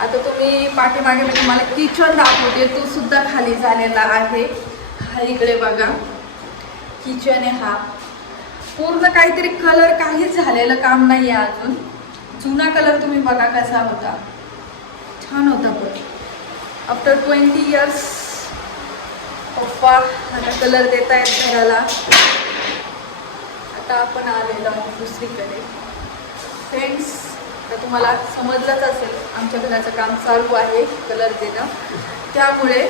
आता तुम्ही पाठीमागे मी तुम्हाला किचन दाखवते, तो सुद्धा खाली झालेला आहे. हा इकडे बघा किचन आहे. हा पूर्ण काहीतरी कलर काहीच झालेलं काम नाही आहे अजून. जुना कलर तुम्ही बघा कसा होता, छान होता. पण आफ्टर 20 इयर्स पप्पा आता कलर देत आहेत घराला. आता आपण आलेलो आहोत दुसरीकडे. फ्रेंड्स, तर तुम्हाला समजलंच असेल आमच्या घराचं काम चालू आहे कलर देणं. त्यामुळे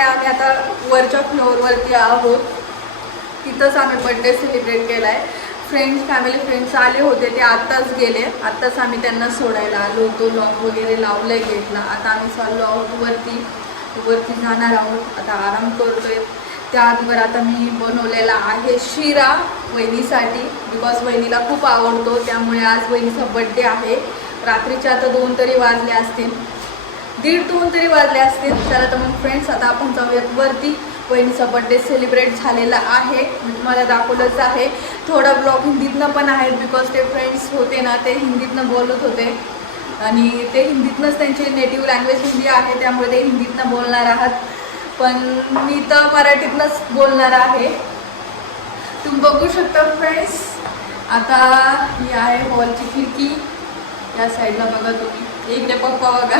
आम्ही आता वरच्या फ्लोअरवरती आहोत. तिथंच आम्ही बड्डे सेलिब्रेट केला आहे. फॅमिली फ्रेंड्स आले होते, ते आत्ताच गेले. आत्ताच आम्ही त्यांना सोडायला आलो होतो. लॉक वगैरे लावलं गेटला. आता आम्ही चाललो आहोत वरती जाणार आहोत. आता आराम करतोय. त्याचबरोबर आता मी बनवलेला आहे शिरा वहिनीसाठी, बिकॉज वहिनीला खूप आवडतो. त्यामुळे आज वहिनीचा बड्डे आहे. रात्रीचे आता 2 तरी वाजले असतील, 1:30-2 तरी वाजले असतील. चला तर मग फ्रेंड्स, आता आपण जाऊयात वरती. वहिनीचा बड्डे सेलिब्रेट झालेला आहे, मी तुम्हाला दाखवलंच आहे. थोडा ब्लॉग हिंदीतनं पण आहे, बिकॉज ते फ्रेंड्स होते ना, ते हिंदीतनं बोलत होते आणि ते हिंदीतनंच, त्यांची नेटिव्ह लँग्वेज हिंदी आहे, त्यामुळे ते हिंदीतनं बोलणार आहात. पण मी तर मराठीतनंच बोलणार आहे. तुम्ही बघू शकता फ्रेंड्स. आता ही आहे हॉलची खिडकी. या साईडला बघा तुम्ही. इकडे पप्पा बघा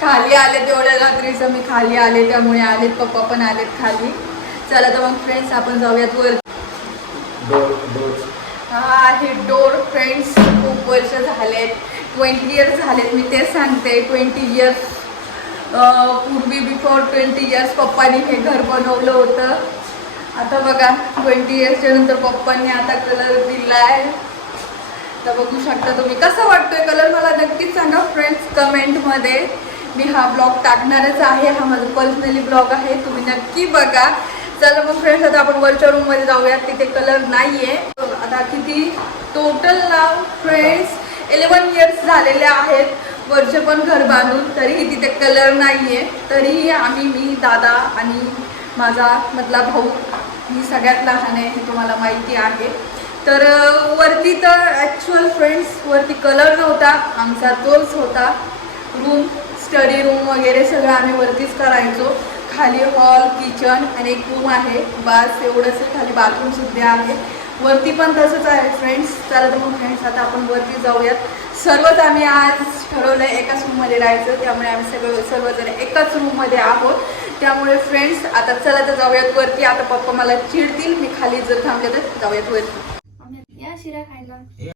खाली आले. तेवढ्या रात्रीचं मी खाली आले, त्यामुळे आलेत पप्पा पण आलेत खाली. चला तर मग फ्रेंड्स, आपण जाऊयात वर. हा आहे डोर. फ्रेंड्स, खूप वर्ष झालेत, 20 इयर्स झालेत. मी तेच सांगते, 20 इयर्स पूर्वी, बिफोर 20 इयर्स पप्पांनी हे घर बनवलं होतं. आता बघा 20 इयर्सच्या नंतर पप्पांनी आता कलर दिला आहे. तर बघू शकता तुम्ही. कसा वाटतोय कलर मला नक्कीच सांगा फ्रेंड्स कमेंटमध्ये. मी हा ब्लॉग टाकणारच आहे. हा माझा पर्सनली ब्लॉग आहे, तुम्ही नक्की बघा. चला मग फ्रेंड्स, आता आपण वरच्या रूममध्ये जाऊयात. तिथे कलर नाही आहे. आता किती टोटल नाव फ्रेंड्स 11 इयर्स झालेले आहेत वरचे पण घर बांधून, तरीही तिथे कलर नाही आहे. तरीही मी, दादा आणि माझा मधला भाऊ, मी सगळ्यात लहान आहे, हे तुम्हाला माहिती आहे. तर वरती तर ॲक्च्युअल फ्रेंड्स वरती कलर नव्हता, आमचा तोच होता रूम. स्टडी रूम वगैरे सगळं आम्ही वरतीच करायचो. खाली हॉल, किचन आणि एक रूम आहे, बस एवढंच आहे. खाली बाथरूम सुद्धा आहे. वरती पण तसंच आहे फ्रेंड्स. चला तर मग फ्रेंड्स, आता आपण वरती जाऊयात. सर्वच आम्ही आज ठरवलं आहे एकाच रूममध्ये राहायचं, त्यामुळे आम्ही सर्वजण एकाच रूममध्ये आहोत. त्यामुळे फ्रेंड्स, आता चला तर जाऊयात वरती. आता पप्पा मला चिडतील मी खाली जर थांबले तर. जाऊयात वरती. या शिरा खायला.